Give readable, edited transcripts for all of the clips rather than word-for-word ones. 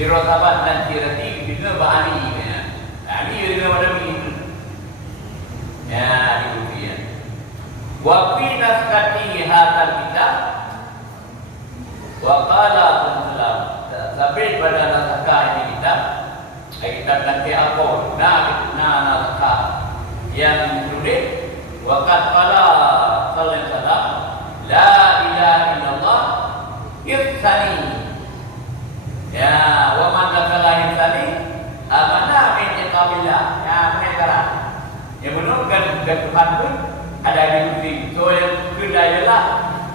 Dirotabat dan tirati bila bahani ya. Ini juga ada begitu. Ya, itu dia. Wa fi naskati hadzal kitab wa qala sallallahu sampai pada naskah ini kitab nanti apa? Naskah yang tulis wa qala sallallahu alaihi wasallam la ilaha illallah yusani. Ya, wa man dakhala yusani amana min iqabillah. Ya, mereka yang menunjukkan Tuhan pun ada di bumi. So yang kedua ialah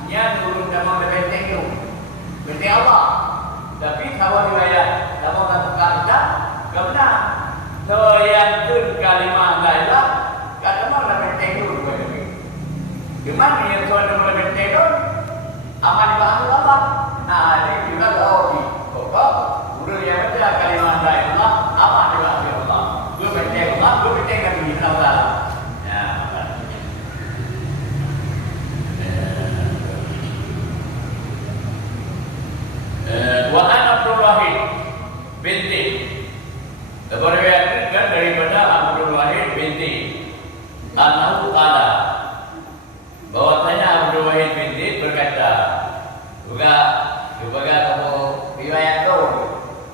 yang turun dalam benteng itu, benteng Allah. Tapi kalau riwayat dalam kata kebenar. So yang kelima ialah kata mana benteng itu bukan. Gimana yang soal dalam benteng itu aman di bawah Allah. Nah ini juga tahu di pokok guru yang baca kalimat Allah aman di bawah Allah. Dua benteng Allah, dua benteng kami Allah. Wa ana Abdul Wahid binti diriwayatkan daripada Abdul Wahid binti annahu qala bahwasanya Abdul Wahid binti berkata juga kamu riwayat tu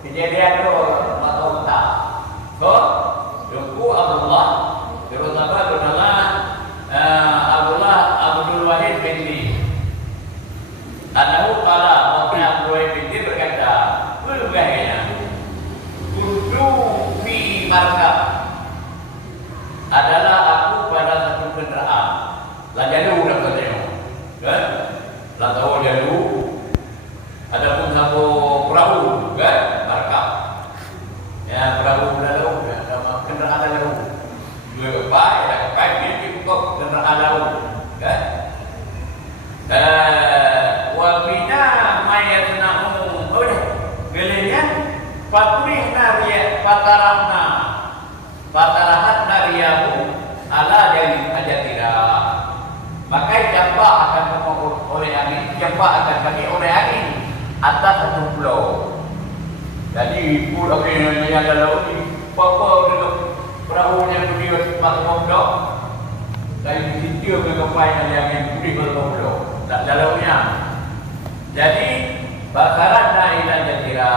kejadian tu atau tak so Duku Abdullah terutama adalah Abdul Wahid binti annahu qala Abdul Wahid binti berkata bergaya kudu fi markab adalah aku pada satu kenderaan lah jalu dah katanya kan lah tahu jalu ada pun satu perahu kan markab ya perahu lalu sama kenderaan lalu dua kapal ini cukup kenderaan lalu kan wa bina mayatnahu bilanya faturihna riya fatarahat nariyahu ala jadi ajatira maka jampak akan memukul oleh angin jampak akan pergi oleh angin atas satu pulau jadi pulau ini yang ada laut ini apa duduk perahu yang berdiri masuk pulau dari situ ke kapal yang berdiri masuk pulau tak dalamnya jadi bakaran ila jatira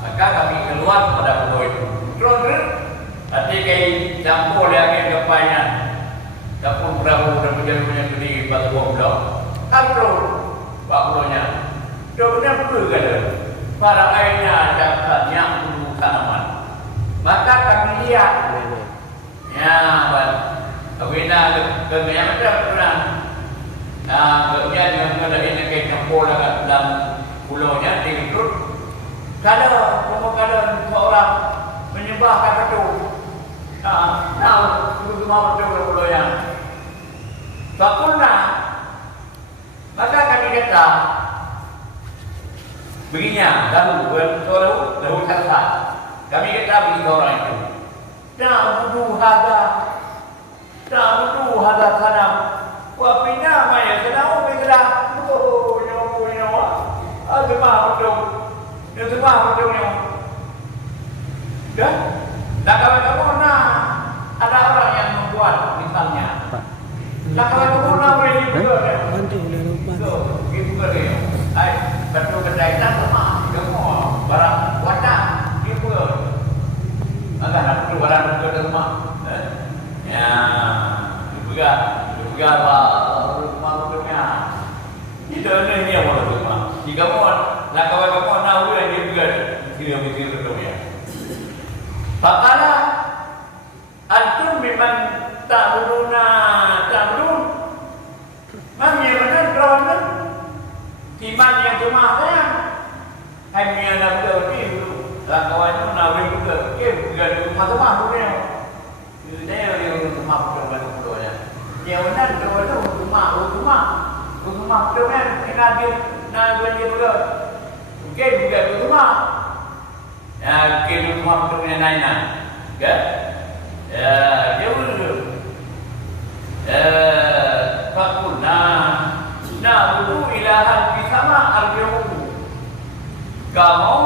maka kami keluar pada pulau itu terus nanti kai campur lagi kapalnya dapur perahu dan berjalan di batu pulau kalau pak pulaunya kemudian perlu kada para airnya dapat yang perlu tanaman maka kami lihat ya bina kemudian macam mana kemudian yang ada ini kai campur dalam pulaunya dihidup kalau seorang menyembahkan betul itu mau betul pulau yang fakulna maka kami kata begininya dahulu kata kami kata begini orang itu ta'budu hadha sanam wa bina ma yasna'u bidlah nyawa semua betul dan kawan-kawan ada orang yang membuat misalnya kawan-kawan boleh juga gitu kan betul kedaitan sama semua barang wadah gitu agak nak perlu barang ke rumah ya juga rumah betulnya tidak ada ini yang boleh rumah jika mohon nak kawan-kawan nak boleh dia juga kira-kira betulnya Fakala antum memang ta'budun Mam yang benar kerana iman yang cuma saya hanya nak berdoa kawan itu nak berdoa juga rumah punya dia yang rumah berdoa yang benar kerana itu rumah berdoa kena dia nak berdoa juga rumah ya kita rumah punya naina kan jauh fakulna na'budu ilahan bisama arjuhu kamu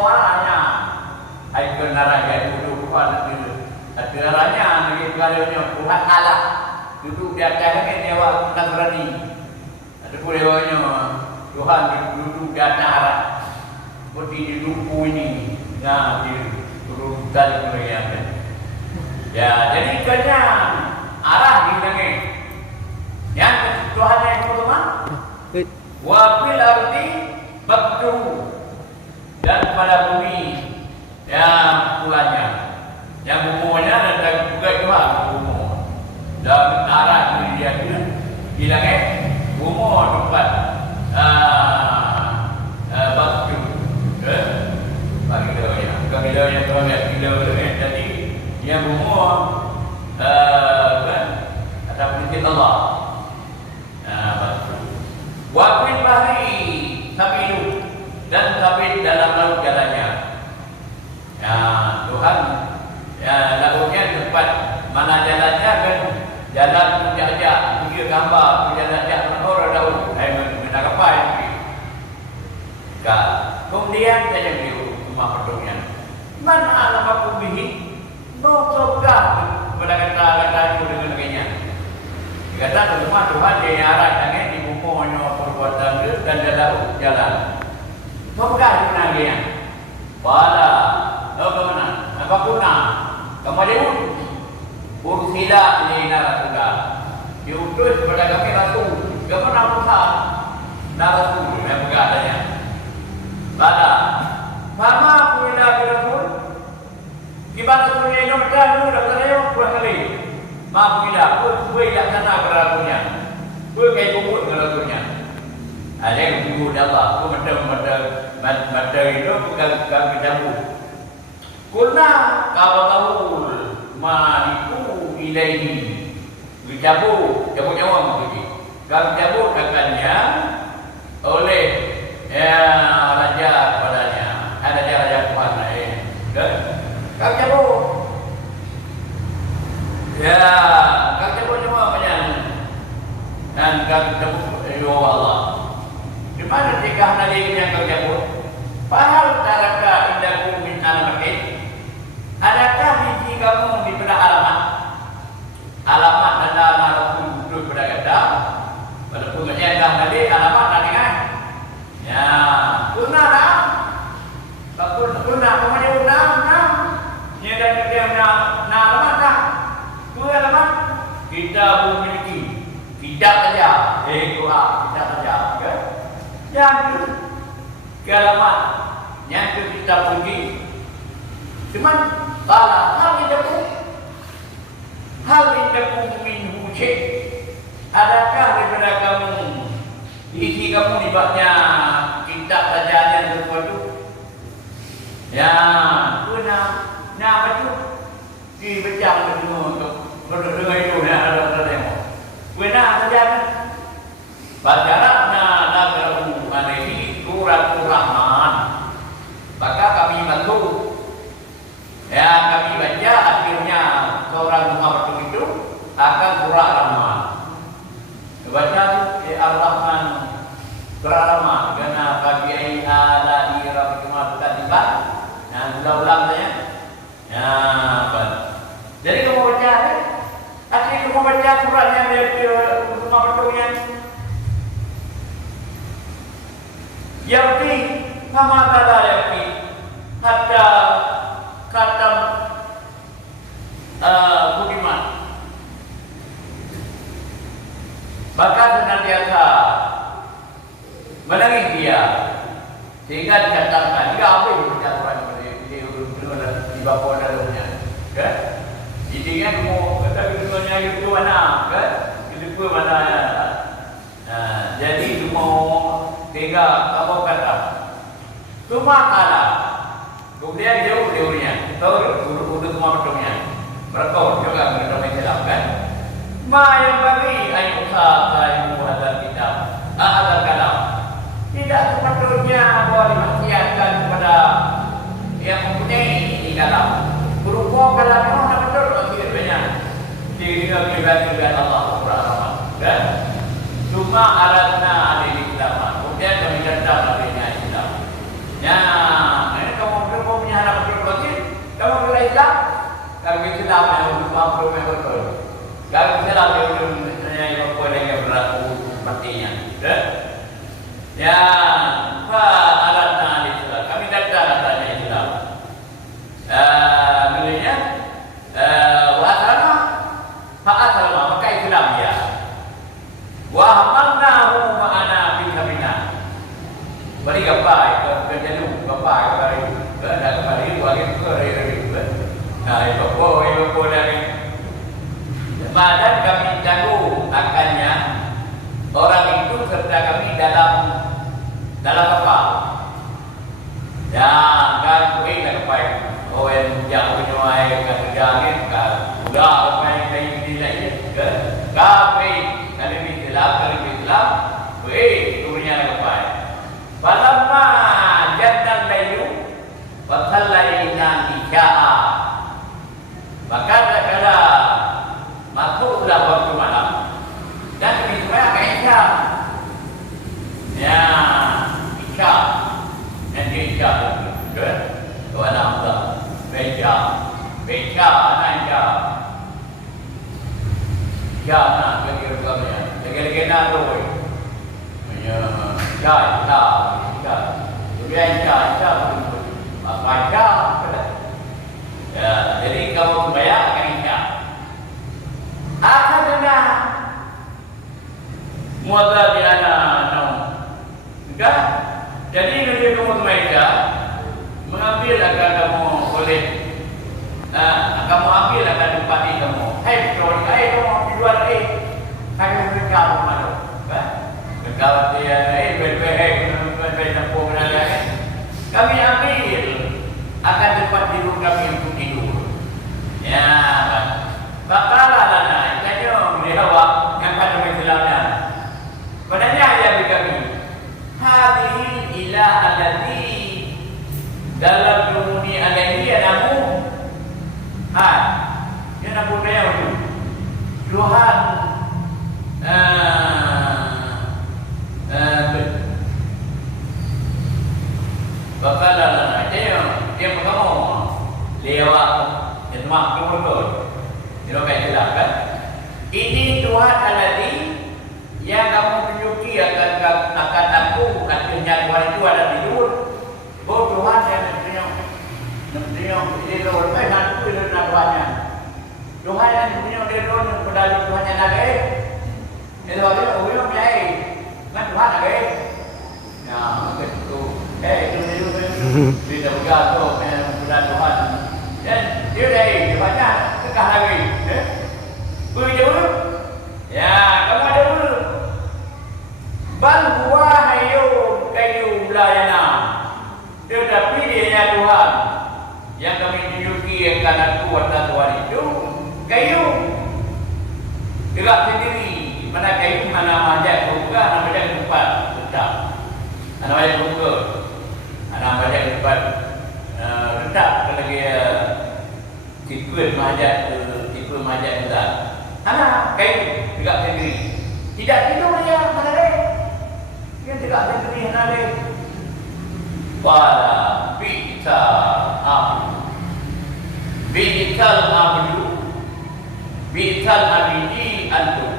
bawahnya. Ai kenara duduk pada acaranya ni kalaunya Tuhan Allah duduk di atas ni dewa Nasrani. Ada kulewanya Tuhan duduk di atas arah. Seperti di duku ini. Nah, di urutan mereka. Ya, jadi kerana arah di langit. Yang Tuhan yang pertama, wa fil ardi baktu, dan pada bumi yang pulanya, yang bumunya dan juga Tuhan bumu. Dan arah ini dia di langit, bumu tempat baktu. Bagi dia yang Tuhan lihat bila jadi yang bumu kan ada perintah Allah. Wa fil bahri sabilu, dan sabit dalam laut jalannya. Ya, Tuhan ya lautnya tempat mana jalannya kan jalan penjajah, punya gambar penjajah orang daun. Benar apa ini? Kemudian saya beli rumah pedungnya. Mana alam aku bihi? Bokokah pada kata-kata itu dengan kayaknya. Kata rumah Tuhan dia arah tangan di bumunya perbuatan dia dan dalam jalan. Bokokah itu nantinya. Pada bagaimana? Apa guna? Kemudian ursila ilaina rasulullah. Diutus kepada kami rasul. Kemana Musa? Rasul yang berkatanya. Pada sama punya rasul. Kibat punya itu berkata dah saya buat kali. Maaf punya, pun yang sana berapunya. Pun kayak bubut berapunya. Ada yang bubut Allah. Pun mata itu bukan bercampur. Kuna kalau tahu maniku ilaihi bercampur, campur nyawa begitu. Kalau campur akannya oleh raja padanya. Ada raja Tuhan lain. Kalau campur, ya kalau campur nyawa banyak. Dan kalau campur nyawa Allah. Di mana jika nanti yang kau campur? Fahal taraka indakum min alamatin. Adakah biji kamu di pada alamat? Alamat dan alamat itu pada kata. Walaupun menyatakan tadi alamat nanti kan? Ya, guna dah. Guna, kemudian guna. Dia dan dia alamat dah. Itu alamat kita memiliki. Tidak saja. Doa tidak saja. Yang ke alamat yang kita puji. Cuman salah hal indakum minhu syai'. Adakah daripada kamu isi kamu libatnya kitab sajaannya sesuatu? Ya, guna apa tu? Dibaca untuk berdengar itu ada demo. Guna sajaannya. Bacarana nagaru alaihi suratul rahman. Maka kami bantu. Ya, kami baca akhirnya seorang Muhammad itu akan surah Rahman. Baca Ar-Rahman surah Rahman karena bagi ala rabbikuma tadibat. Nah, ulang-ulang saja. Ya, apa? Jadi kamu baca akhirnya kamu baca surahnya Muhammad itu yakni sama kata yakni hatta kata budiman. Maka senantiasa menangis dia sehingga dikatakan dia apa yang berjatuhan di bawah dalamnya kan? Jadi kan mau kata dunia itu mana kan? Itu mana? Jadi mau tiga apa kata cuma kalah kemudian jauh teorinya tahu semua bentuknya mereka juga mereka menjelaskan ma yang bagi ayat usaha hadal kitab hadal kalam tidak sepatutnya bahwa dimaksiatkan kepada yang mempunyai di kalam berupa kalam yang mana betul akhirnya dengan Allah Subhanahu kan cuma alatna alaihi kitab. Kemudian kami datang adanya Islam. Ya, ini kamu Islam, kami Islam yang mampu betul. Kami Islam yang mampu dengan berlaku sepertinya. Ya, alatnya Islam. Kami datang alatnya Islam. Bilangnya, wa'asrama, maka Islam ya. Wa'amalnahu ma'ana bikabina. Beri gapai, kerjanu, gapai, beri. Dah kembali, bagi beri. Nah, ibu dari. Badan kami jago akannya orang itu serta kami dalam kapal. Ya, kan kuih dah kapai. Oh, yang jauh penyuai kerjaan kan. Udah apa yang kayak lagi ke kafe kali Islam, turunnya kapai. Falamma jannal laylu wa sallaina isya'a. Maka kala masuklah waktu malam dan kami semua akan isya. Ya, isya. Nanti isya ke tuan Allah. Isya anak isya. Isya anak kira-kira kira-kira nak roi. Isya. Kemudian isya. Apa isya? Ya, jadi kamu sembahyang akan isya. Akhirnya muadab di anak enggak. Jadi dia kamu sembahyang mengambil akan kamu boleh. Kamu ambil akan tempat ini kamu. Kamu di luar kamu berkau malu. Berkau dia bernampung lagi. Kami ambil akan tempat tidur kami untuk tidur. Ya, bakalah lana. Tanya dia awak yang pada Islamnya. Padanya dia kami. Hadhihi ila allati dalam dunia alaihi anamu. Dia nak buat dia tu. Tuhan bakalah lana. Dia berkamu lewat jemaah betul. Dia kayak jelaskan. Ini Tuhan alladhi yang kamu tunjuki akan aku akhirnya Tuhan itu ada tidur. Oh Tuhan yang dia tidur. Nanti itu Tuhannya. Tuhan yang dia tidur pedali Tuhan yang lagi. Itu dia orang yang kan Tuhan lagi. Nah, itu dia bergaduh dengan Tuhan dan dia dari banyak tegak lagi beri dulu ya kamu ada dulu bal huwa hayyun qayyum la yanam tetapi dia Tuhan yang kami tunjuki akan aku atas Tuhan itu qayyum gerak sendiri mana qayyum mana majak juga mana majak tempat tetap mana majak juga anak banyak tempat rentak lagi tipe majak kita. Anak kain tegak sendiri. Tidak tidur dia mana deh? Dia tegak sendiri mana deh? Wala bi'tal abidi antum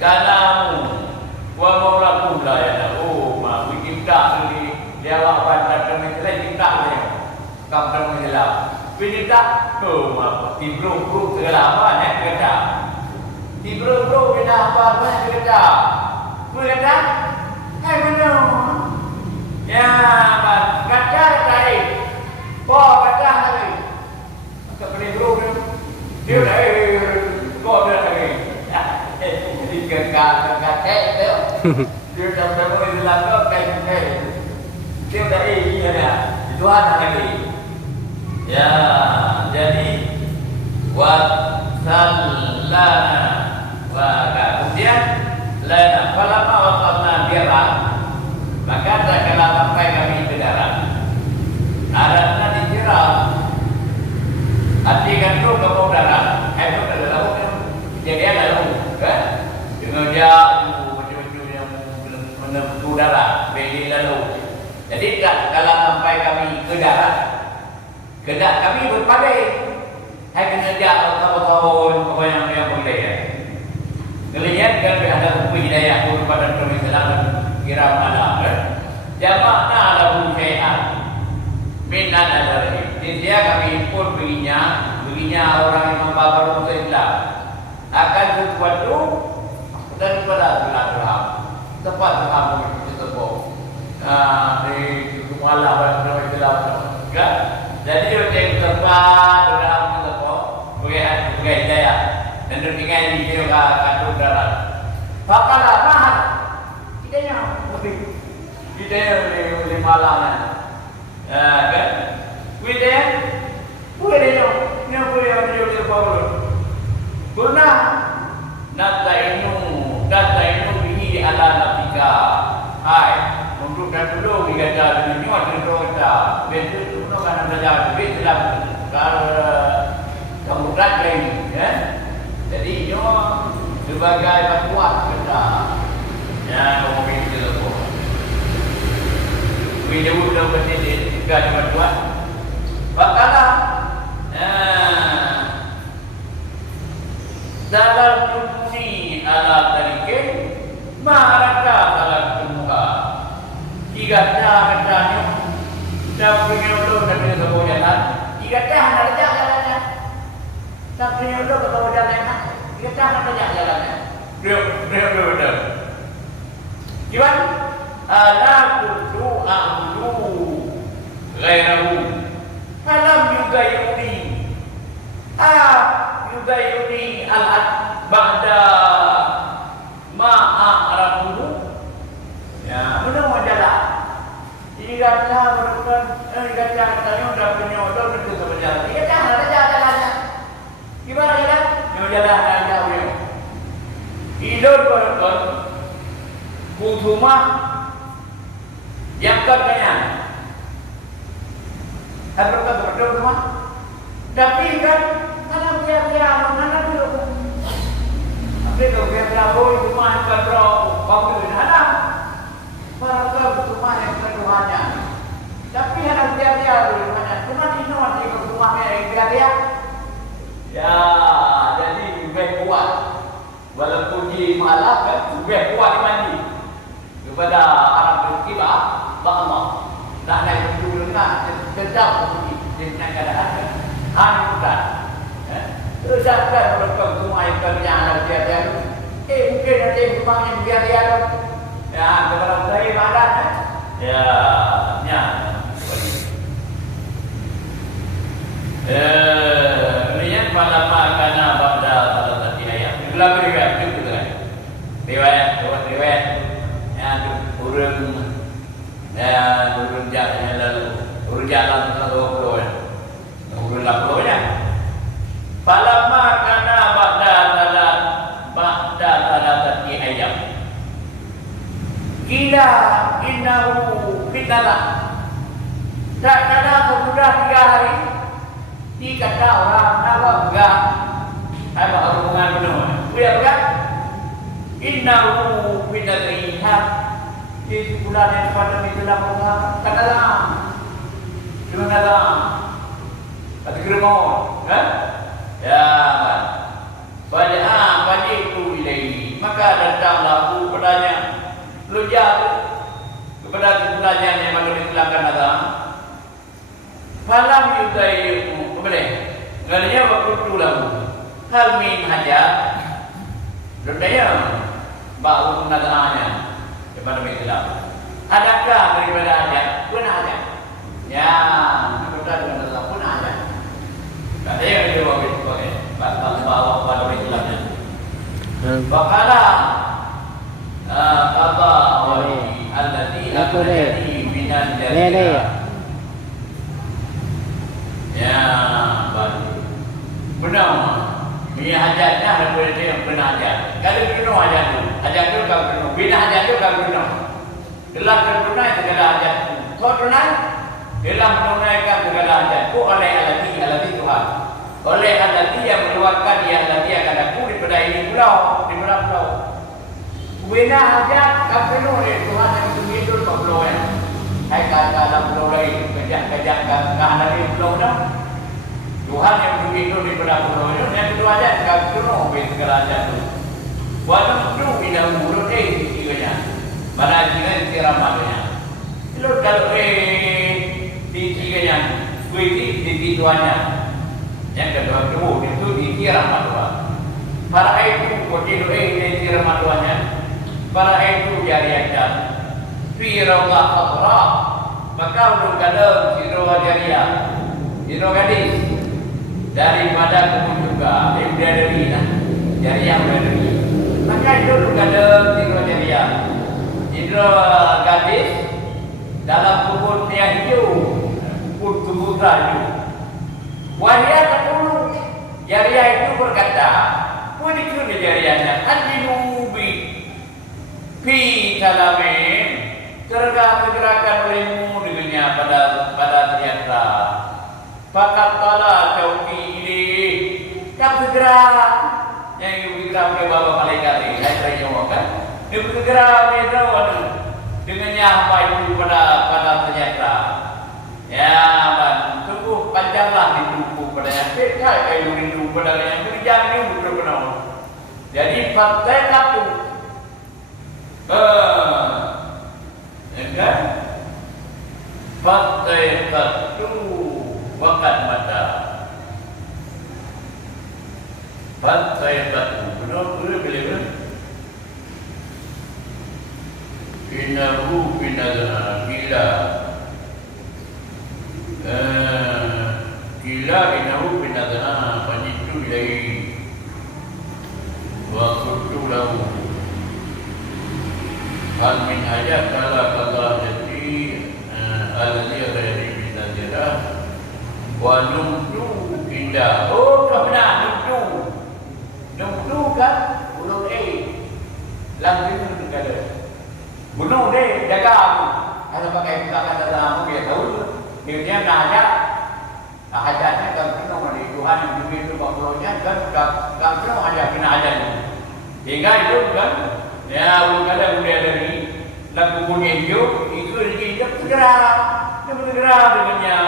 kalamu wa maulakum la yanahu ma wikimta sendiri. Dia awak bandar kami telah cinta dia. Kamu kami telah cinta. Tibru segala apa nak kerja. Tibru kita apa nak kerja. Kerja? Benar. Ya, kerja tadi. Kerja tadi. Seperti bro dia dah kau dah lagi. Jadi kerja itu. Dia dah berapa dalam kau kain. Dia dah iya dah. Tuhan lagi. Ya, jadi wa sallana wa kemudian lana falamma wasalna birra maka kala sampai kami ke darat. Daratnya disiram. Artikan tu kamu darat, itu adalah jadi lalu kan? Dengan dia macam-macam yang menempuh darat, beli lalu. Jadi kalau sampai kami ke darat Kedak kami berpandai. Hai kena dia tahun apa yang boleh ya. Kalian kan ada buku hidayah kepada Nabi Sallallahu kira mana jamakna lahu syai'an min al-adari. Dia kami import belinya orang yang membawa Islam akan sesuatu daripada Islam tepat kamu itu tepuk di malam Nabi Sallallahu kan. Jadi yang tepat dalam tepuk sebagai hidayah dan dengan dia kandung darat. Fakalah mahal. Hidayah lebih. Hidayah oleh malam. Kan? Hidayah. Boleh dia. Ni boleh dia boleh. Guna natainu bihi ala nafika. Hai, untuk dan dulu kita dunia kita. Betul tu nak belajar betul kalau kemudian lain, ya. Jadi nyo sebagai bantuan kita yang mungkin itu. Bila udah berdiri juga bantuan. Bakalah dalam fungsi ala tarikin maraka dalam semua. Tiga macamnya dah punya ulo dan dia jalan. Tiga ada jalannya. Tak punya ulo kalau jalannya. Kita akan jalannya. Dia. Gimana? Ala kudu amdu ghairahu. Falam yugayuni. Yugayuni al-ad ba'da ma'arafuhu. Ya, benar jalan. Ini kata merupakan katanya sudah punya ulo dan dia berjalan. Kita ada jalannya. Gimana jalan? Jalan jauh. Hidup berkon kudumah yang katanya ada berkon rumah. Tapi kan mana dia mana dulu. Apa itu dia boy rumah kadro bagus ada. Para rumah yang keduanya. Tapi ada dia rumahnya. Cuma di rumahnya dia. Ya, jadi juga kuat. Walaupun di malam kan juga kuat mandi. Kepada Arab berkibah, Allah. Tak naik turun nak sedap di keadaan. Bukan. Terus akan berkong semua yang kerja dia. Mungkin ada rumah yang dia. Ya, kepada saya badan. Ya, kemudian pada makna pada salah satu ayat. Itulah riwayat itu kan. Riwayat yang urun jalan lalu urun jalan lalu urun lalunya. Pada makna pada salah satu ayat. Kila innahu fitnah. Tak ada sudah 3 hari. Kata orang apa enggak apa hubungan benar. Dia enggak. Innahu bidariha. Di bulan yang pada itulah Allah katalah. Cuma kata. Ada keremon, kan? Ya. Pada itu ilai. Maka datanglah aku padanya. Lujar kepada kebulannya yang mana diselangkan ada. Falam yudayyimu boleh. Ngalanya waktu tu lalu. Hal min hajat. Dendanya bau nadanya kepada Islam. Adakah daripada hajat? Pun hajat. Ya, kita dengan Allah pun hajat. Tak ada yang dia bawa sebagai bawa pada Islamnya. Bakala kata wali alladhi akhadani minan jazirah. Ya, benar. Ini hajatnya daripada dia yang benar hajat. Kalau benar hajat tu kalau benar. Bila hajat tu kalau benar. Dalam tunai segala hajat. Kau tunai? Dalam menunaikan segala hajat. Kau oleh alati Tuhan. Oleh alati yang mengeluarkan dia alati akan aku daripada ini pulau. Bila hajat kau penuh Tuhan yang hidup ke pulau yang. Hai kata dalam pulau lain. Kejap ke kanan di pulau dah. Tuhan yang begitu di pulau-pulau yang kedua aja kalau kuno segala aja tu. Buat tu pindah mulut tiganya. Mana jika tiramadanya. Kalau di tiganya, kuiti di tuanya. Yang kedua tu itu di tiramadua. Para itu kotido di tiramaduanya. Para itu jariakan. Firullah Akra. Maka untuk kadang siro jariah, siro gadis daripada kubur juga dia dari jariah dari. Maka itu untuk kadang siro jariah, siro gadis dalam kubur yang hijau, kubur kebutra itu. Wahia tertulung jariah itu berkata, "Pujiku di jariahnya, anjinubi fi kalamin." Tergerak-gerakan olehmu dengannya pada ternyata pakat tala cauki ini yang segera yang bergerak oleh Bapak Malaikat ini saya kan yang bergerak dengannya apa itu pada ternyata ya man tunggu panjanglah hidupku padanya pekai kayu hidup pada yang berjalan ini benar-benar jadi fakta satu kan? Faktai satu wakat mata. Faktai satu benar benar. Inahu binadana kila. Kila inahu binadana panjitu ilai. Wa kuntu lahu. Hal min ayat kala jadi alladhi ghairi min nazirah wa numdu indah. Oh benar numdu kan ulun langsung negara bunuh deh jaga aku kalau pakai kita kata dalam dia tahu dia nak hajatnya kalau penuh dari Tuhan yang begitu baklonya kan penuh ada kena ajar sehingga itu kan ya, kadang dia dari lagu bunyi itu dia segera dengannya.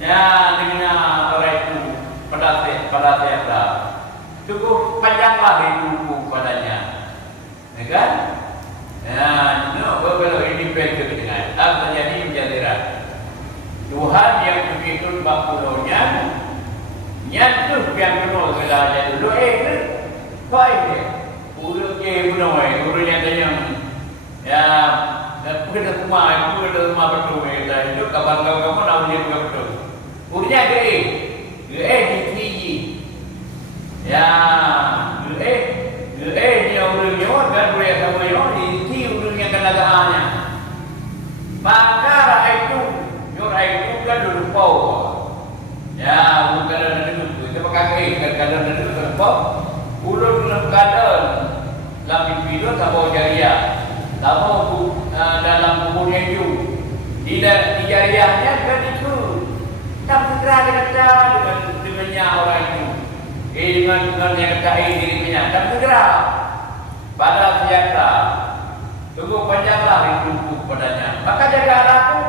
Ya, dengan orang itu pada tiada. Cukup panjanglah hidupku padanya, ya kan? Ya, kalau ini berbeda dengan apa terjadi menjadilah Tuhan yang begitu bakpulonya nyantuh yang penuh segala dulu baik. Urut ke punawai, urut yang tanya, ya, kita rumah betul, itu kabar kamu nak ujian betul. Urutnya ke di Fiji, ya, dia urutnya kan boleh kamu yang di urutnya kenagaannya. Maka itu kan dulu pau, ya, bukan dulu, kita pakai kadang dulu pau. Urut kadang dalam video tabau jariah, tabau dalam kubur yang di jariahnya kan itu tak segera dia dengannya orang itu, dengan yang kata dirinya tak segera pada siapa tunggu panjanglah hidupku padanya maka jagalah aku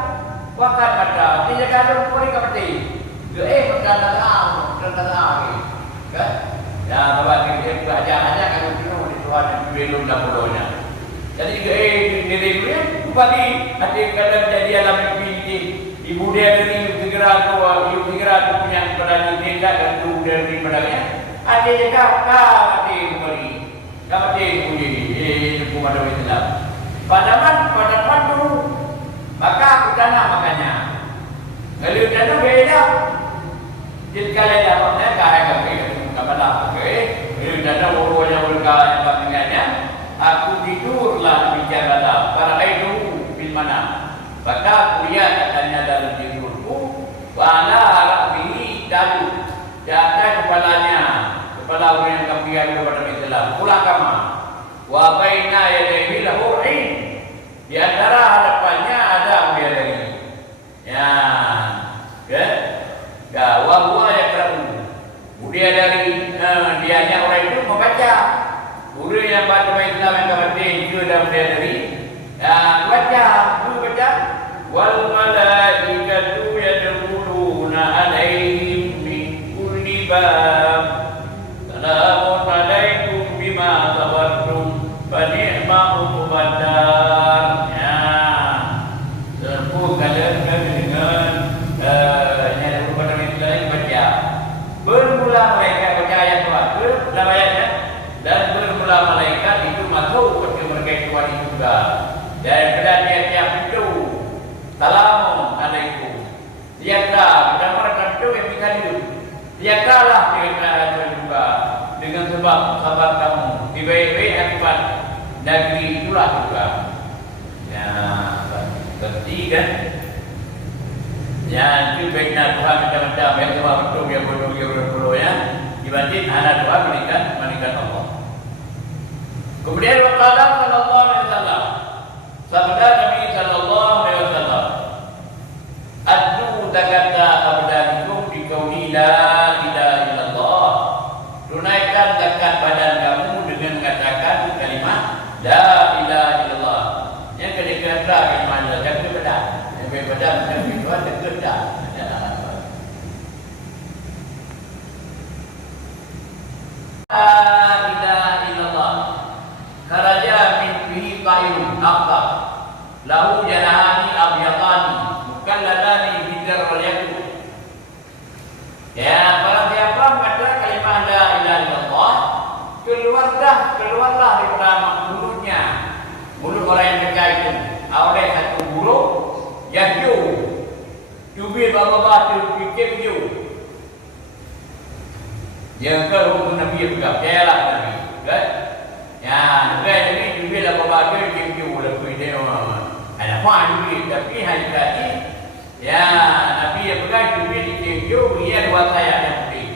wakat mata dia jaga aku puri kapati berkata kan ya bapak dia aja kalau penuh di Tuhan yang belum dapurnya. Jadi diri dia kembali hati kadang jadi alam mimpi ibu dia dari segera punya pada dia dan tu dari padanya. Hati dia hati kembali. Hati bunyi itu kepada Islam. Pada dulu maka aku tanam makanya. Kalau tanam beda. Jadi kalau dapatnya kaya kami kepada ini dana orang berkaya bagaimana aku tidurlah bicara para itu bil mana maka aku lihat katanya dalam tidurku wala rabi dalu di atas kepala orang yang kafir kepada Islam pulang kama wa baina yadayhi lahu ain di antara hadapannya ada bidadari ya wa huwa yaqra'u dia dari dianya orang itu membaca guru yang baca Islam yang kafir itu dan dia dari baca wal malaikatu yadkhuluna alaihim hisab. Salamun alaikum bima sabartum fa ni'ma uqbad dar. Ya. Serbu kalian dengan yang berbeda dengan baca. Bermula mereka baca ayat Tuhan. Dalam ayatnya dan bermula malaikat itu masuk ke mereka Tuhan itu juga. Dan pada tiap-tiap itu salamun alaikum. Tiada dan mereka itu yang bisa hidup. Tiadalah mereka juga dengan sebab sabar kamu tiba-tiba akibat negeri itulah juga. Ya, ketiga. Ya, itu baiknya Tuhan macam-macam yang sebab betul yang bodoh ya. Dibanding anak Tuhan meningkat Allah. Kemudian waqala sallallahu alaihi wasallam. Sabda Nabi sallallahu alaihi wasallam. Addu takata abdanikum bi qauli la ilaha illallah. Tunaikan zakat badan kamu dengan mengatakan kalimat la ilaha illallah. Yang kedua kalimat zakat itu badan. Yang badan dan itu ada kerja. La ilaha illallah. Kharaja min fihi qailun aqtab. Lahu janahani abyadani mukalladani bidar wal yakut. Ya, barang siapa mengatakan kalimat la ilaha illallah, keluarlah daripada mulutnya. Mulut orang yang dekat itu oleh satu buruk yahyu. Tubir bapa-bapa fikir you. Yang kedua Nabi juga jalan Nabi, kan? Ya, negara ini juga bapa-bapa fikir you lebih dia. Ada apa juga? Tapi hari tadi, ya Nabi yang pegang juga fikir you dia dua sayap yang putih.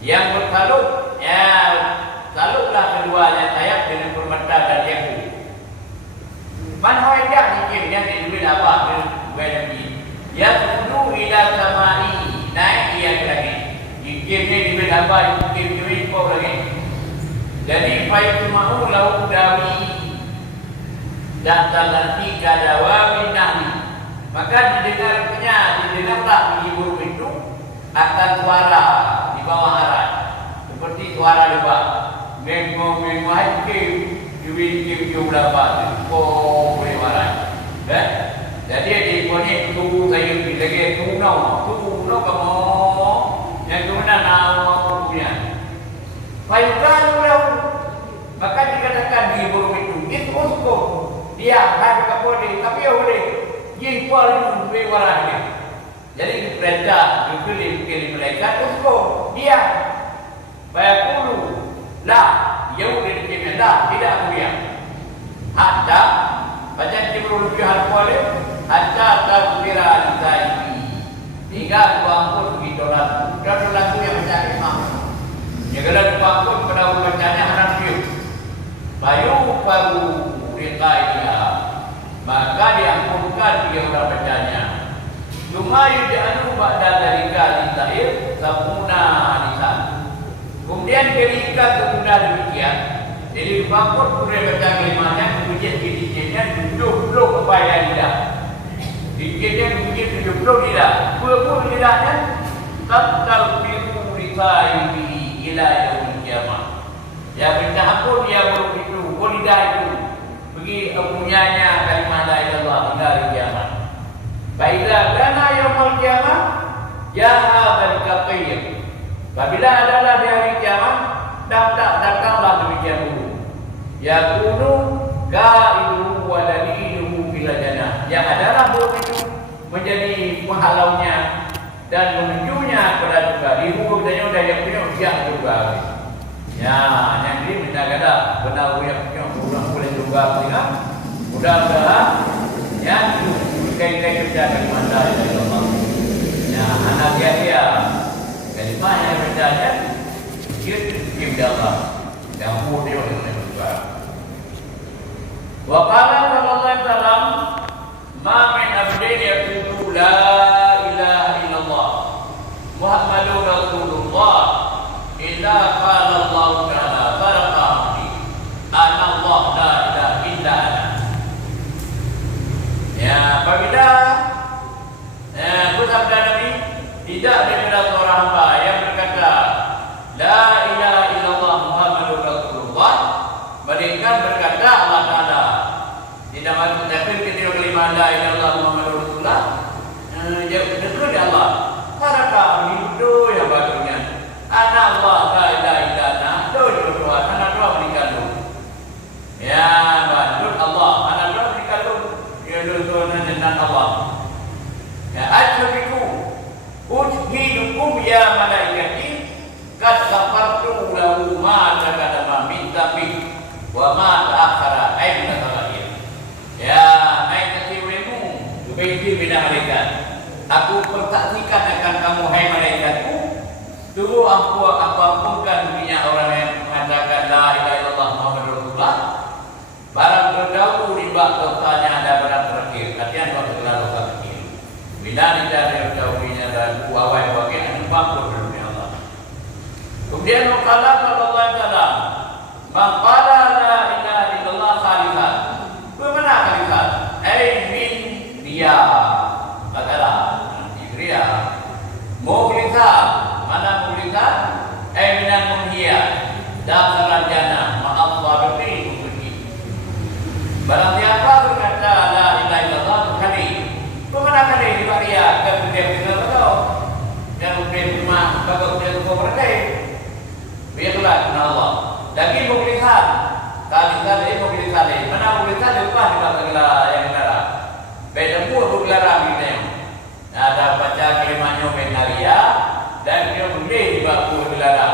Yang bertalut, ya salutlah keduanya sayap dengan permata dan yaku. Mana ada fikir yang diduit apa dengan Nabi? Ya tudu ila samai naik ia lagi. Fikirnya diduit apa? Fikir kau lagi. Jadi faitu mau lau dawi dan nanti kadawawi nahi. Maka didengarlah ibu itu akan suara di bawah arat seperti suara lebah. Mengong hati diwin berapa kau boleh marah. Jadi di sini tu saya lagi tu no kamu yang guna nama punya. Faikan lau maka dikatakan di burung itu usko dia ada kapolri tapi boleh ye paling bewara dia. Jadi perintah dipilih malaikat usko dia bayakulu la yaudin kimenda tidak kemudian hatta baca Jibril fi halqale hatta takbira al-zaidi hingga tuangkut di dolar itu yang mencari imam jagalah tuangkut pada bacanya harap dia bayu baru riqaiya maka diampunkan dia orang bacanya cuma yudanu ba'da dalika litahir sabuna lisan. Kemudian ketika sudah demikian, jadi bangkut sudah baca kelimanya, kemudian dikirnya duduk kepada lidah. Dikirnya kemudian duduk lidah. Berpuluh lidahnya tatkal biru lisaihi ila yaumil qiyamah. Ya minta ampun dia begitu, lidah itu bagi punyanya kalimat la ilaha illallah hingga hari kiamat. Baiklah karena yaumul qiyamah ya hadzal qiyam. Apabila adalah di hari kiamat datanglah demikian dulu. Yakunu qailuhu wa daliluhu fil jannah. Yang adalah burung itu menjadi penghalaunya dan menunjuknya kepada surga. Di burung dan yang yang punya siang surga. Ya, yang ini minta kata benar punya burung boleh surga tidak? Mudah-mudahan yang kait-kait kerja dari mana dari Allah. Ya, anak dia kalimah yang bacanya kim dalam yang mudah oleh Allah. Wa qala sallallahu alaihi wasallam ma min abdin yaqulu la ilaha illallah Muhammadur Rasulullah illa qala Allah ta'ala barakati ana Allah la ilaha illa ana. Ya, apabila bersabda Nabi tidak ada seorang hamba yang berkata kalimat la ilaha illallah Muhammadur Rasulullah dekat di Allah. Haraka hidup yang bagusnya. Anak Allah la ilaha illallah do doa anak doa menikah. Ya, badut Allah anak doa menikah. Ya doa dengan Allah. Ya asybiku ujhidukum ya malaikati qad safartu lahu ma taqaddama min dhanbi wa ma ta'akhkhara aina salatih. Ya naik ketiwimu begitu bina malaikat. Aku persaksikan akan kamu hai malaikatku. Dulu aku ampunkan dunia orang yang mengatakan la ilaha illallah Muhammadur Rasulullah. Barang terdahulu riba dosanya ada barang terakhir. Artinya dosa segala dosa kecil. Bila dicari jauhinya dan awal bagian ampun dari Allah. Kemudian qala sallallahu alaihi wasallam, "Man qala la ilaha illallah khalisan." Bagaimana khalisan? Min dia. Katalah dia. Mukhlisan, mana mukhlisan? Minan munhiya. Dakhalan jannah ma'a sabiqin. Barang siapa berkata la ilaha illallah kali. Bagaimana kali di Maria kemudian kita tahu dan kemudian cuma bagaimana kita berdaya. Biarlah dengan Allah. Lagi mukhlisan. Kali mukhlisan. Mana mukhlisan lupa di dalam segala yang negara. Beda buat bergelara gitu. Ada baca kalimatnya menaria dan dia boleh dibawa bergelara.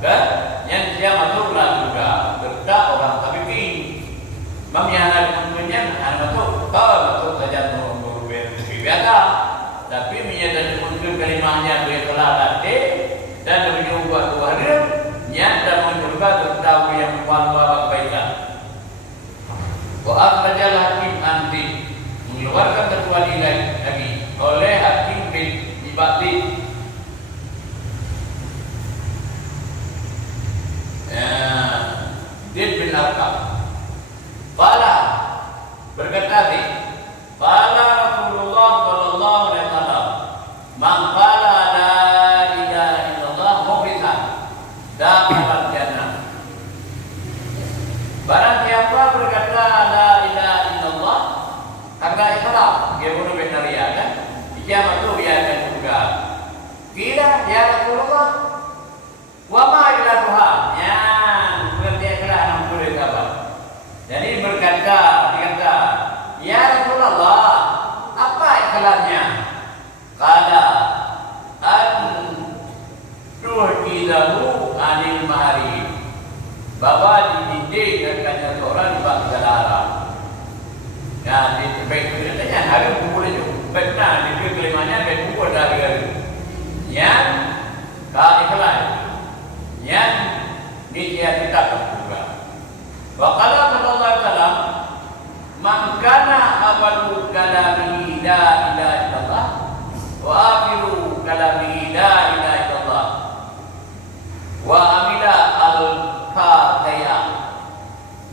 Kan? Yang dia masuklah juga berdak orang tapi mamiana kemudian anak masuk saja biasa tapi menyadari muncul kalimahnya berkelah dan lebih buat dia niat dan mencoba bertahu yang kuat kebaikan. Wa akhrajal hakim anti mengeluarkan ketua lagi oleh hakim bin Ibati. Dia bin Arqam. Qala berkata dia, qala Rasulullah sallallahu alaihi wasallam, man qala la ilaha illallah mukhlishan dakhala jannah. Barang siapa berkata la ilaha illallah karena ikhlas, dia bunuh benaria kan? Dia masuk dia akan surga. Kira ya Rasulullah, wa ma ila Tuhan. Ya, berarti ikhlas nak boleh sabar. Jadi berkata, ya Rasulullah, apa ikhlasnya? Qala an tuhidahu anil mahari. Bahwa dididik dengan seorang di bangsa Arab. Ya, di baiknya harus boleh juga. Benar, di kelimanya ada dua dari yang ikhlas, yang dia tidak juga. Waqala sallallahu alaihi wasallam, man kana awwalu kalamihi la ilaha illallah wa akhiru kalamihi la ilaha illallah wa amila al-fatihah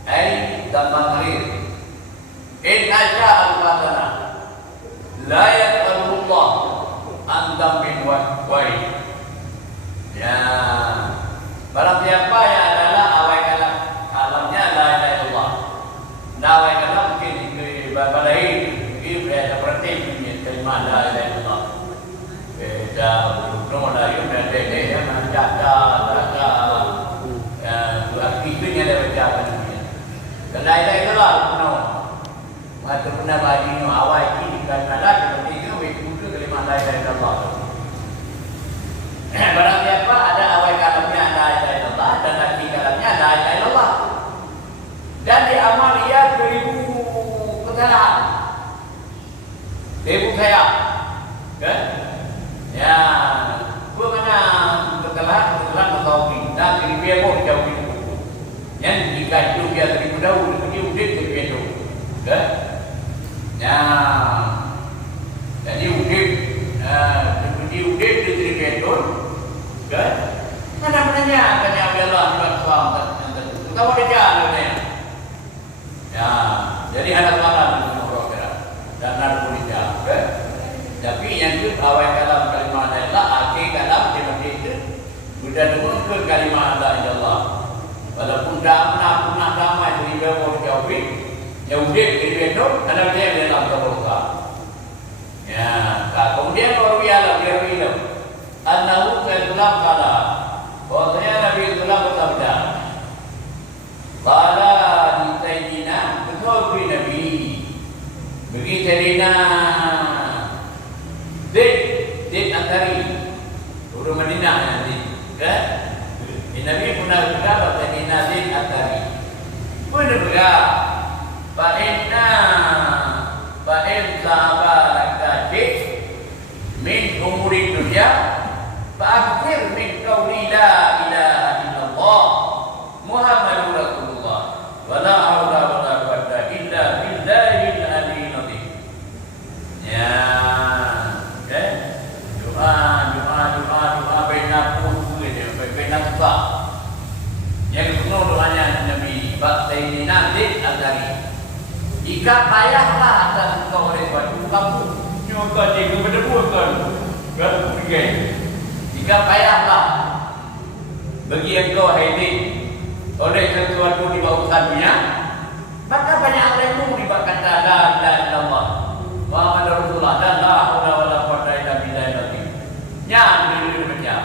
ay damangir in asya al-fatihah la yaqbalullah an dambin wa ya barang siapa yang adalah awal kalamnya la ilaha illallah awal kalam mungkin di balai ini ada berarti kalimat la ilaha illallah beda nomor dari dan dede yang menjaga aktifnya ada berjaga dan la ilaha illallah penuh atau pernah bagi awal ini kalimat la seperti itu itu kalimat la ilaha illallah. Barang siapa ada awal kalamnya la ilaha illallah dan akhir kalamnya la ilaha illallah dan diamal ia 1000 kesalahan 1000 saya kan ya bagaimana kesalahan tauhid dan dia pun jauh itu yang jika itu dia 1000 dahulu dia udah terpenuh kan ya jadi udah terpenuh kan mana mananya tanya Allah subhanahu tahu dia jalannya ya jadi ada malam dan ada punya kan tapi yang itu awal kalam kalimat Allah akhir kalam seperti itu sudah mengumpul kalimat Allah walaupun dah pernah ramai beribadah jauh yang udah itu ada dia dalam kabur fa'akhir min qawli la ilaha illallah Muhammadur Rasulullah wa la haula wa la quwwata illa billahil aliyyil azim. Ya, doa benar Pak. Yang penuh doanya Nabi Bakti Nabi Al-Dari. Jika payahlah atas engkau oleh batu kamu nyoba dia berdebukan baru pergi. Jika payahlah bagi engkau ini oleh sesuatu di bawah dunia, maka banyak olehmu di bawah kata la ilaha illallah Muhammadur Rasulullah dan la haula wala quwwata illa billahil azim. Nyari macam.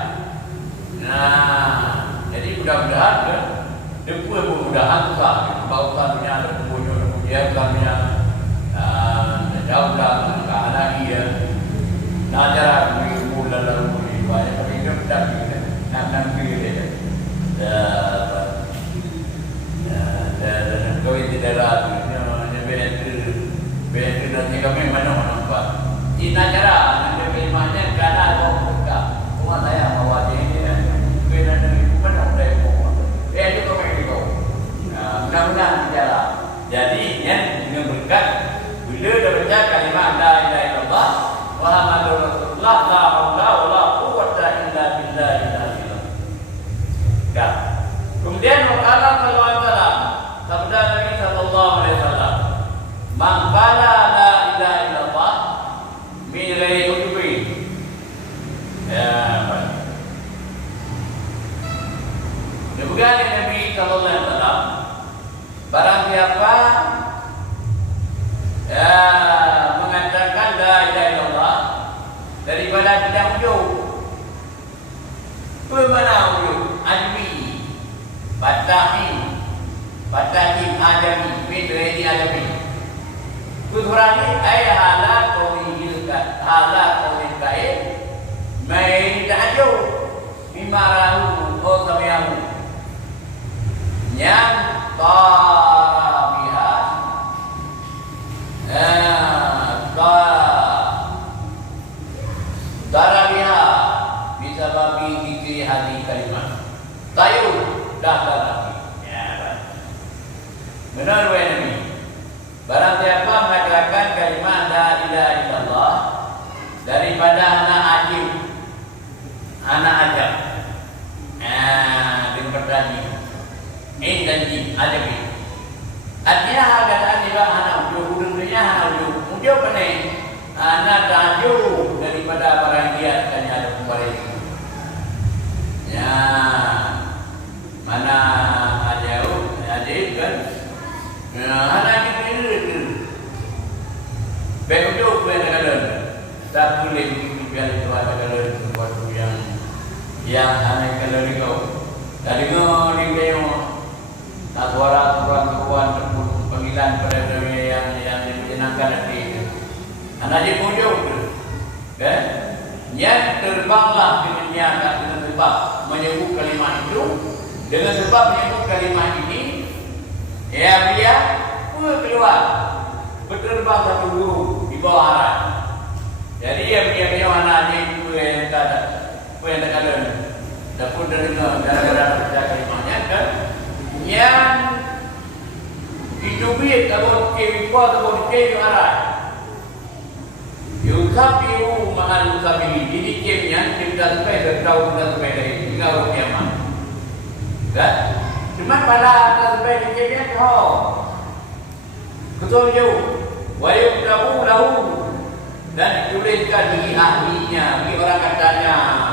Nah, jadi mudah-mudahan ke depan mudah-mudahan sah bawah dunia ada punya dia kami jauh dah ke anak dia najar mengikut dalam banyak hidup dan nak pilih dan kau ini darat benar nanti kami mana nampak ini najar nanti bagaimana kerana kau dekat rumah saya bawa dia benar mana boleh itu kau itu mudah-mudahan jalan. Jadi dengan berkat bila dah baca kalimah la ilaha illallah Muhammadur Rasulullah la haula wala quwwata illa billahil azim. Dan kemudian berkata sallallahu alaihi wasallam sabda Nabi sallallahu alaihi wasallam man qala la ilaha illallah min ghairi udwi. Ya, baik. Kemudian Nabi sallallahu alaihi wasallam barang siapa mengatakan la ilaha illallah daripada tidak ujung. Bermana ujung? Ajmi, Batahi, Ajami, Midri Ajami. Kusurani ay hala qawlihilka, hala qawlihkai, mai ta'ju bimarahu o samiyahu. Yang Tarabiha Tarabiha bisa babi dikiri hati kalimat tayu dah lagi. Benar ini. Barang siapa mengatakan kalimat la ilaha illallah daripada anak ajam dengan pertanyaan dan jin ada ni. Artinya harga juga anak ujung-ujungnya anak ujung apa ni? Anak tajuk daripada barang dia akan ada kembali. Ya, mana jauh ada kan? Anak itu baik ujung kalau tak boleh biar itu ada kalau sesuatu yang anak kalau kau dari ngori dia tak suara tuan panggilan pada yang menyenangkan hati itu. Anak dia muncul, kan? Yang terbanglah dengan sebab menyebut kalimat itu, dengan sebab menyebut kalimat ini, ya dia keluar berterbang satu guru di bawah arah. Jadi dia anak dia itu yang tak ada, dapur dari gara-gara baca kalimatnya kan? Yang hidupnya kalau kewibah atau kewi arah yukabiru mahal yukabiru ini kemnya kita sampai bertahun dan sampai dari hingga kiamat kan? Cuma pada sampai kemnya kau betul jauh wayuk lahu dan dituliskan bagi ahlinya bagi orang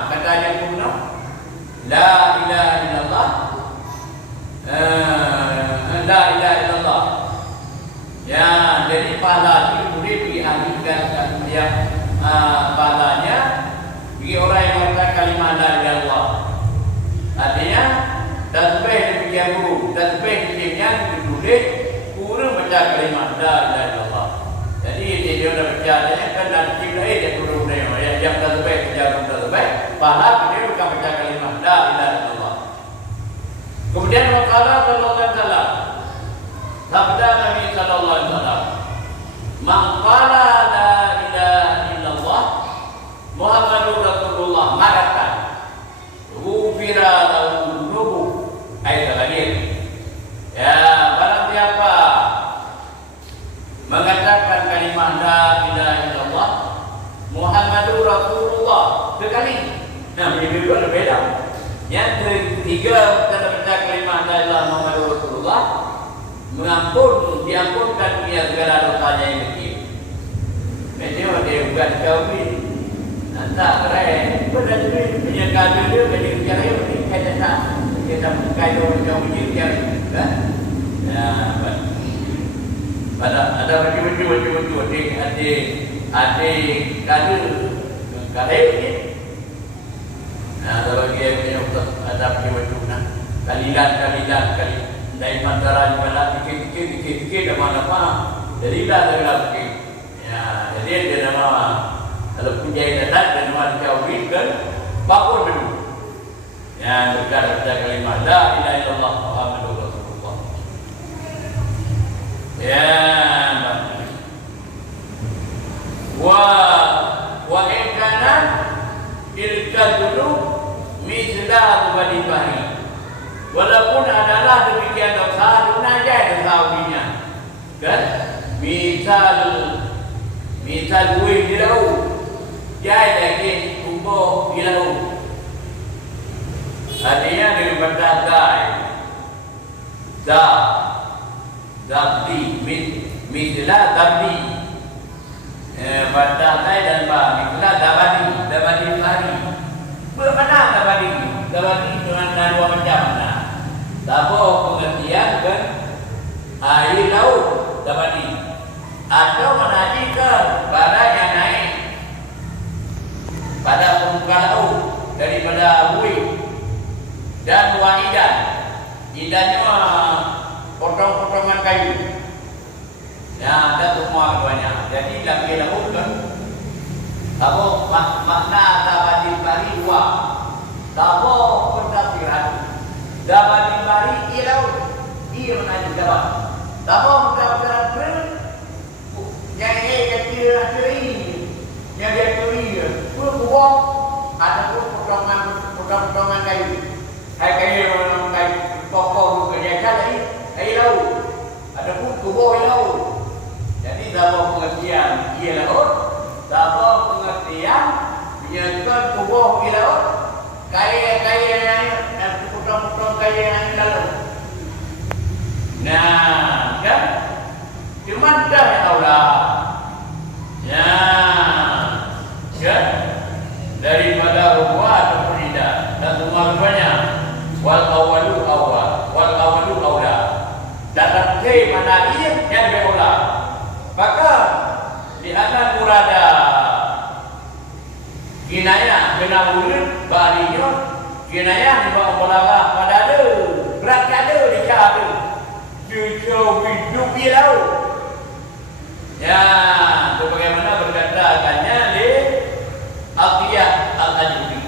katanya kuno la ilaha illallah la ilaha illallah. Ya, jadi pahala itu boleh dialihkan yang pahalanya bagi orang yang mengatakan kalimat la ilaha illallah. Artinya tasbih demikian guru, tasbih demikian ditulis guru baca kalimat la ilaha illallah. Jadi dia dah baca dia kan dan kiblat dia guru dia yang tasbih jaga tasbih, pahala dia bukan baca kalimat la ilaha illallah. Kemudian waqala sallallahu alaihi wasallam sabda Nabi sallallahu alaihi wasallam man qala la ilaha illallah Muhammadur Rasulullah maratan Nah, menjadi dua berbeda. Yang ketiga, kita baca kalimat la ilaha illallah Muhammadur Rasulullah, diampunkan dia segala dosanya yang kecil. Macam dia bukan kawin, tak keren. Pada jadi punya kado dia jadi cara ini kita tak kita kado jauh dia kan. Nah, ada baju ada kado ni. Nah, kalau dia punya ada baju nak kalilan dari pantaran mana dikit dah mana jadi dah lagi. Ya, jadi dia nama kalau punya datang dan nama kawin kan bakul dulu. Ya, berkata kalimat la ilaha illallah Muhammadur Rasulullah. Ya, wa ekana tilka dulu misla badi. Walaupun adalah demikian dosa, saja dosa ubinya. Kan? Misal gue dilau, jaya lagi kumpo dilau. Artinya daripada dabdi, misla dabdi. Pada dan misla dabadi lari. Bermana dabadi dengan dua macam. Tabo pengertian kan air laut dabadi. Atau menajikkan pada yang naik pada permukaan laut daripada buih dan wahidan. Idannya potong-potongan kayu. Ya, ada semua keduanya. Jadi lagi laut kan. Apa makna dabadi bari dua. Tabo pentafsiran dabadi bari laut. Ia menajik dapat. Tabo pentafsiran yang ini kecil yang dia curi buang ada pun potongan kayu pokok kerja lagi laut ada pun tubuh laut. Jadi dalam pengertian ia laut, dalam pengertian menyebutkan tubuh ia laut, kaya yang potong kaya yang dalam. Nah, kan? Cuma dah yang tahulah. Ya, kan? Daripada rupa atau tidak dan semua rupanya wal awalu awla. Dalam ke mana ia yang lebih awla. Maka di anak murada kinaya kena ulun barinya kinaya di bawah balaga pada ada berat ada di ada cucu hidup ilau. Ya, itu bagaimana berkatakannya di Aqiyah Al-Ajuri.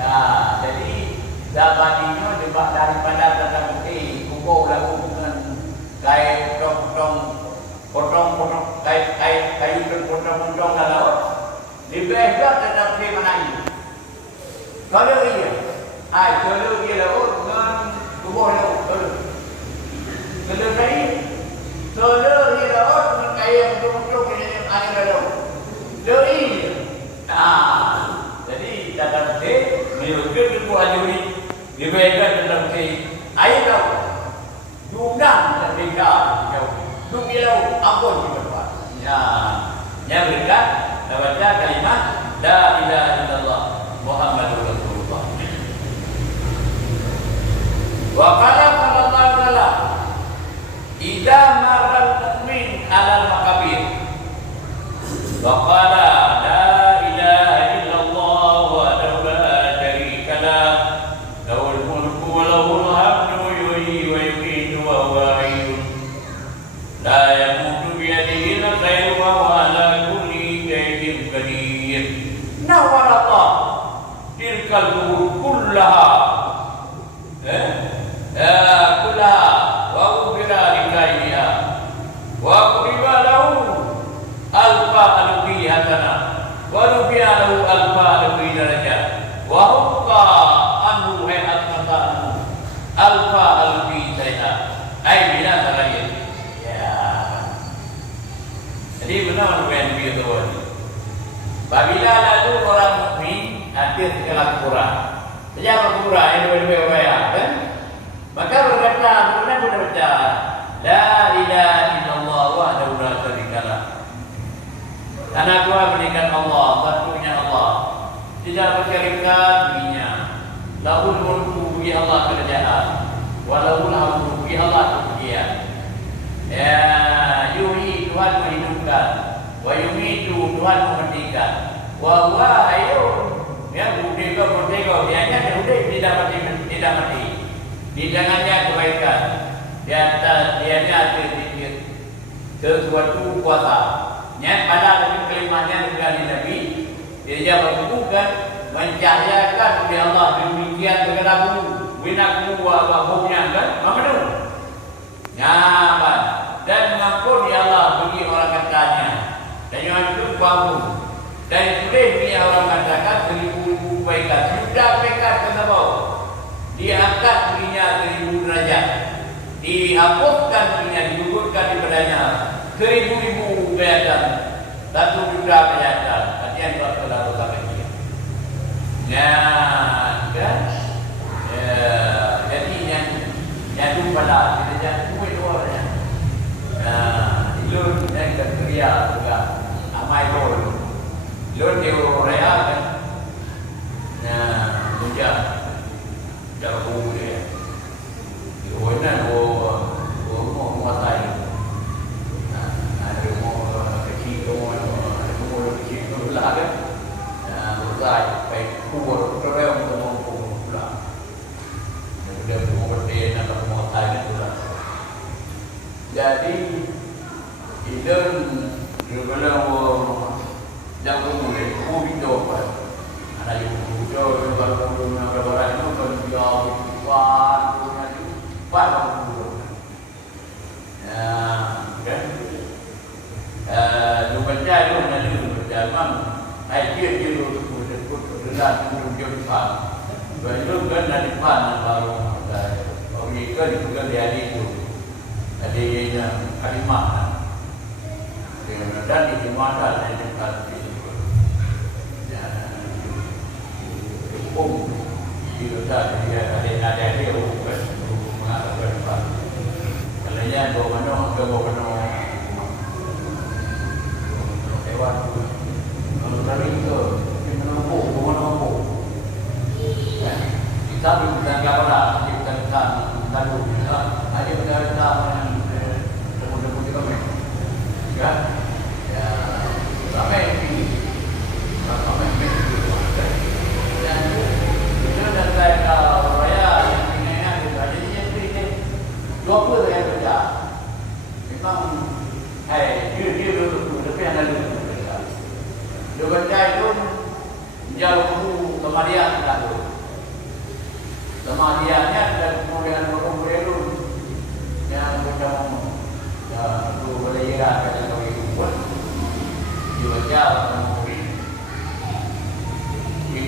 Ya, jadi dabadinya dibak daripada kata bukti kumpul lagu dengan kain potong kayu potong laut. Dibega tetap di mana ini? Kalau iya, kalau ia laut dengan kumpul laut. Kalau tadi Solar dia laut dengan kaya betul-betul yang air laut. Jadi, jadi dalam te menyebutkan itu ajuri diberikan dalam te air laut. Dundang dan beda jauh. Dungi laut ampun diberbuat. Ya, yang berikan baca kalimat la ilaha illallah Muhammadur Rasulullah. Wa qala sallallahu alaihi wasallam idza maral mu'min 'alal makabir wa qala la ilaha illallah wa la syarika lah lahul mulku wa lahul hamdu yuhyi wa yumiitu wa huwa hayyun la yamutu bi yadihi al-khairu wa huwa 'ala kulli shay'in qadir nawara tilkal kullaha kullaha wa ubira likaiha wa quriba lahu alfa alfi hasana wa rubi'a lahu alfa alfi darajat wa hukka anhu hayat mata alfa alfi sayha ay bila darajat. Ya, jadi benar yang begitu. Apabila lalu orang mukmin atas segala kurang. Siapa kurang yang dua-dua orang kan? Maka berkata, kemudian berkata, La ilaha illallah wahdahu la syarika lah. Karena aku berikan Allah, satunya Allah. Tidak bersyarikat dirinya. Lahul mulku bi Allah kerajaan. Walahul hamdu bi Allah kemudian. Ya, yuhi Tuhan menghidupkan. Wa yumitu Tuhan mematikan. Wa huwa hayyun. Ya, merdeka biarnya tidak mati. Di tangannya kebaikan. Di atas dianya ada sesuatu kuasa. Pada dengan kalimatnya dengan Nabi, dia berbukan mencahayakan oleh Allah demikian kepadamu, binaku wa kan, mamadu. Nyaman dan mengampuni Allah bagi orang katanya. Dan yang itu bangun. Dan boleh punya orang katakan 1000 kebaikan. Sudah kebaikan kena bau. Diangkat dirinya 1000 derajat. Dihapuskan dirinya, digugurkan daripadanya 1000 kebaikan. 1 juta kebaikan. Artinya buat kalau sampai dia. Nah, kan? Jadi yang pada kita jangan kuih orangnya. Nah, ilun yang kita kerja juga amai bol. Ilun dia raya kan. Nah, hujan. Jauh dia. Hujan mau muatai. Nah, ada mau kecil tu lah kan. Nah, bersai baik kuat kerja untuk mampu pula. Dia mau berdaya nak muatai itu lah. Jadi ilun juga jangan boleh kubito apa. Ada yang kubito kalau nak berbarai itu kan dia kuat punya kuat kubito. Ya, kan? Lupa jaya lu nanti lupa jaya mang. Dia lu adalah tujuan depan. Baru kan dari depan baru orang ikan itu kan dia itu. Adanya kalimat. Dan di mana ada dekat itu. Kita dia ada dia bukan mengatakan apa. Kalau yang bawa mana hewan. Kalau dari itu kita mampu. Kita bukan kapal, kita tahu. Ada benda temukan kami. Ya, ramai ini. Ramai ini. Dan itu dan saya raya yang ini ada jadi 20 yang kerja. Memang dia tapi ada dia baca itu jauh kemarian tak tu. Kemariannya dan kemudian itu yang macam tu boleh ira kata kau itu pun dia baca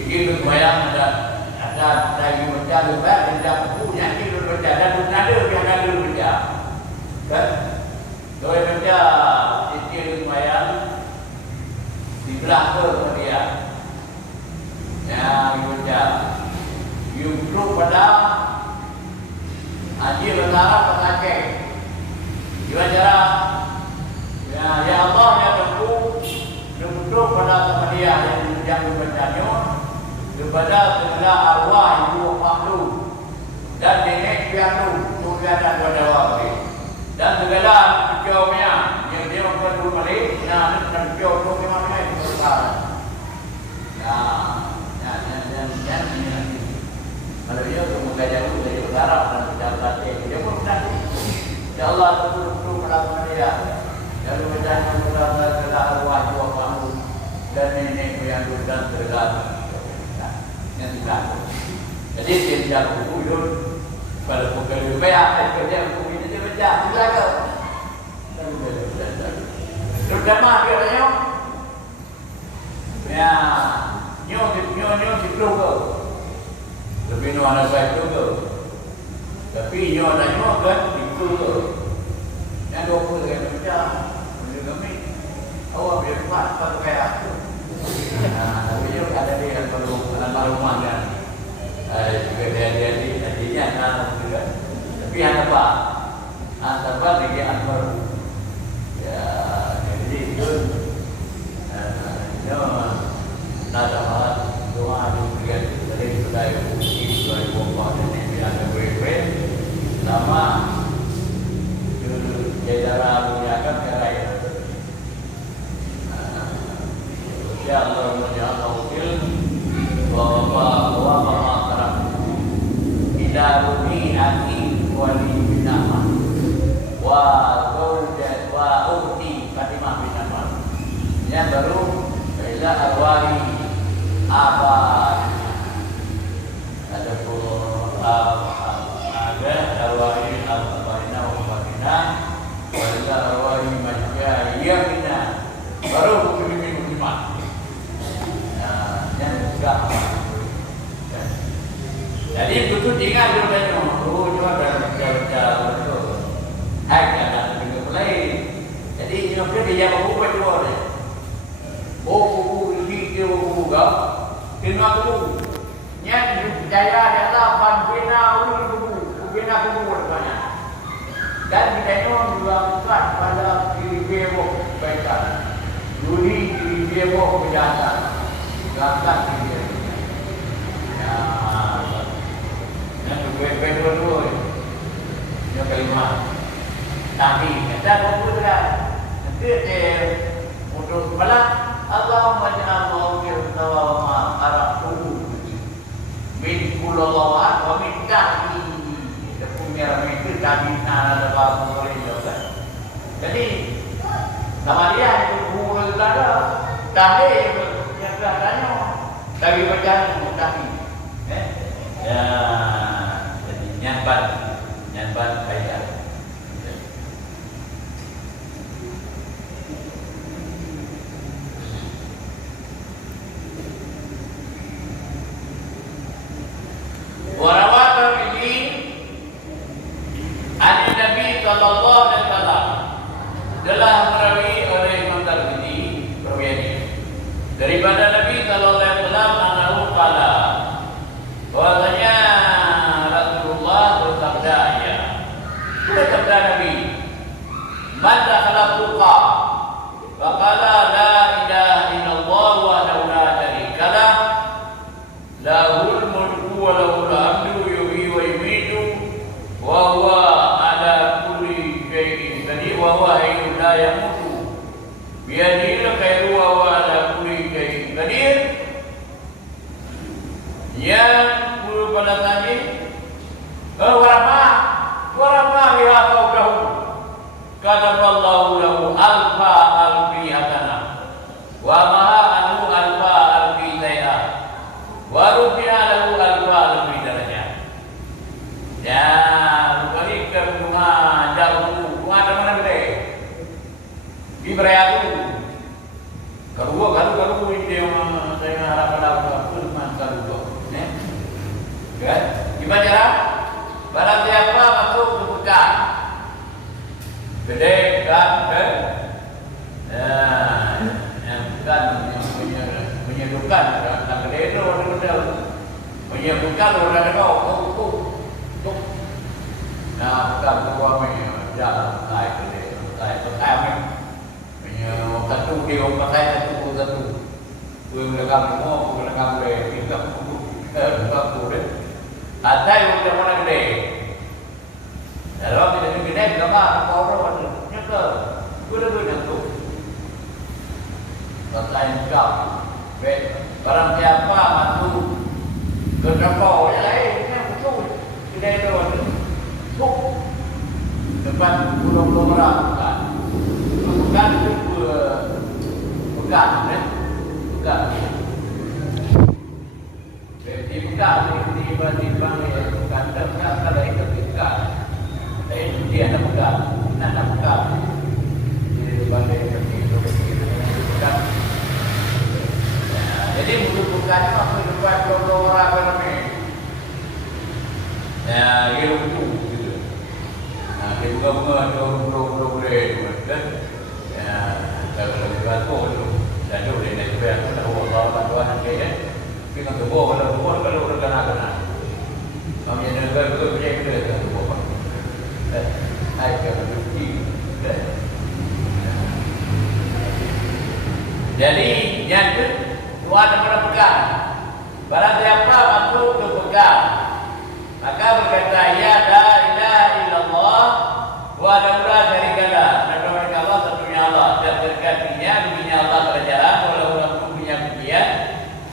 itu bayang ada lagi baca lepas ada bukunya itu baca dan ada yang ada baca kan doi baca itu bayang di belakang dia ya baca yuk pada haji lelara pakai dia cara ya Allah ya tentu duduk pada dia yang membacanya kepada segala arwah ibu makhluk dan nenek pianu tujuan dan wadawati dan segala kecomnya yang dia perlu balik dan kecom tu memangnya itu besar ya kalau dia tu mengajar itu dari berharap dan berjalan dia pun nanti ya Allah tentu melakukan dia lalu berjalan segala arwah ibu makhluk dan nenek pianu dan segala yang tidak. Jadi dia tidak berhubung pada pukul bayar kerja hukum ini dia baca tidak ke. Terutama dia tanya, ya nyo si keluar, lebih nyo anak saya keluar, tapi nyo dan nyo kan di keluar. Yang 20 yang baca, benda kami, awak biar kuat pada bayar. Tapi dia ada dia yang perlu rumahnya juga dia anak juga. Tapi anak Pak, antar Pak lagi antar ya jadi itu nada malah doa juga dari budaya musik dari bongkar ini ada WP sama jajaran menyiapkan keraya. Ya Allah menjadi wakil bahwa masyarakat tidak rugi aki wali binama wa gaudat wa ukti Fatimah binama yang baru ila arwari abad ada pun ada arwari al-Fatina wa Fatina wa ila arwari majya yamina baru pemimpin muslimat yang enggak. Jadi betul ingat juga cuma berjalan betul. Hai kan juga mulai. Jadi nyokap dia mau buat dua deh. Buku ini dia buku gak? Kena buku. Yang percaya adalah panbina buku depannya. Dan kita juga bukan pada diri bebo baikkan. Duri diri bebo kejahatan. Gangkat diri. Ya. Yang kedua yang kelima. Tapi kita berputra. Nanti untuk malam Allahumma ja'allahu firdawa araqu min kulawat wa min ta'i. Kita punya itu tadi ada babu boleh juga. Jadi sama dia itu buku ada tadi yang kelihatannya tapi bacaan mutafi. Ya, jadi nyambat kaya. Warawat ini ani Nabi sallallahu alaihi wasallam telah merawi oleh Imam Tirmidzi perawiannya daripada Nabi sallallahu alaihi wasallam anahu qala bahwasanya Rasulullah bersabda ya bersabda Nabi man dakhala tuqa wa qala la ilaha illallah wa la syarika lah lahul mulku wa lahul hamdu yuhyi wa yumiitu wa huwa ala kulli syai'in qadir wa huwa hayyun la yamutu bi yadihi al-khairu wa huwa ala kulli syai'in qadir. Yang puluh balasannya warama biha fawqahu kataballahu lahu alfa alfi hasanah wa maha anhu alfa alfi sayyi'ah wa rufi'a lahu alfa alfi darajah. Ya, balik ke rumah jauh, rumah mana gede? Di Berayatu. Kalau ini yang saya harapkan aku kalau kan? Gimana cara? Barang siapa masuk ke Mekah, gede kan? Yang bukan menyedukan, yang gede itu orang gede, menyedukan orang gede. Tuk. Nah, bukan suami jalan naik gede, naik pertama. Satu dia orang satu. Belum lekam semua, belum lekam deh, kita bukan. Ada yang udah mana gede. Kalau tidak gede, berapa orang ada nyekel. Gede tuh. Pertanyaan kau, barang siapa masuk ke neraka, ya ini betul. Gede itu, tuh depan pulau orang bukan itu bukan. Tiba-tiba ya bukan ada itu ketika dia ada bukan jadi bandai itu bukan. Jadi bukan apa bukan orang ramai ya itu gitu. Nah dia bukan boleh kan ya kalau itu dan dia boleh naik berapa Allah bantuan dia kita tuh boleh Jadi yang itu Tuhan yang pegang. Barang siapa mampu untuk pegang, maka berkata ya la ilaha illallah wa la ilaha syarikalah. Nabi Allah satunya Allah dan berkatinya dunia Allah kerajaan walau punya pujian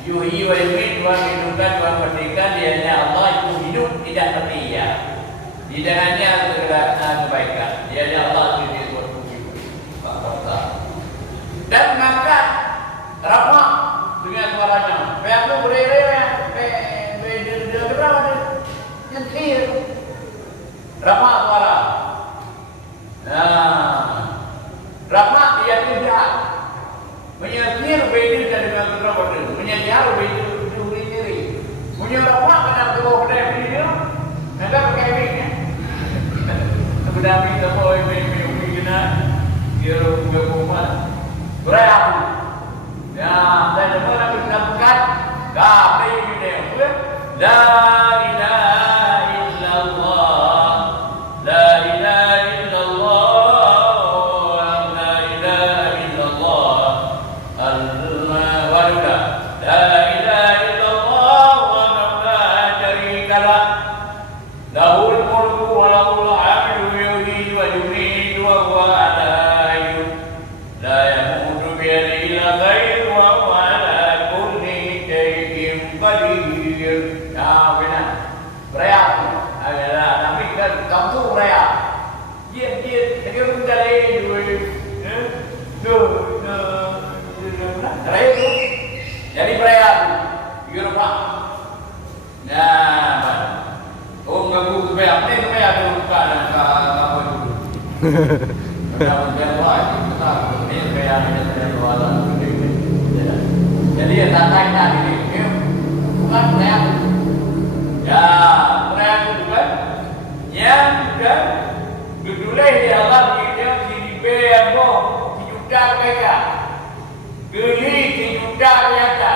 yuhyi wa yumiit wa menghidupkan wa mematikan. Dianya Allah itu hidup tidak mati ya. Di dengannya segala kebaikan. Dianya Allah itu disebut puji. Dan mengangkat rahmat dengan suaranya. Aku bererea, nyentir, rahmat suara. Rahmat dia tidak menyentir beda dari berapa tu, menyentir beda duri diri. Punya rahmat pada tubuh pada dia, nanti pakai ini. Sebenarnya kita boleh memilih kena, dia bukan kuat. Berapa? Ya, dan semua nak kita dah beri dia pun la ilaha illallah la ilaha illallah la ilaha illallah Allah la ilaha illallah wa la syarika lah lahul mulku wa lahul hamdu yuhyi wa yumiitu wa huwa ala hayyun la yamutu bi yadihi illa ghayruhu jadi perayaan Eropa. Nah, ngaku perayaan ni perayaan Eropa dan apa itu? Kalau Jawa kita ni perayaan Jawa. Jadi ya tanda ini bukan perayaan. Ya, perayaan bukan yang bukan gedulai di Allah kita sini apa dijuta mereka. Geli dijuta mereka.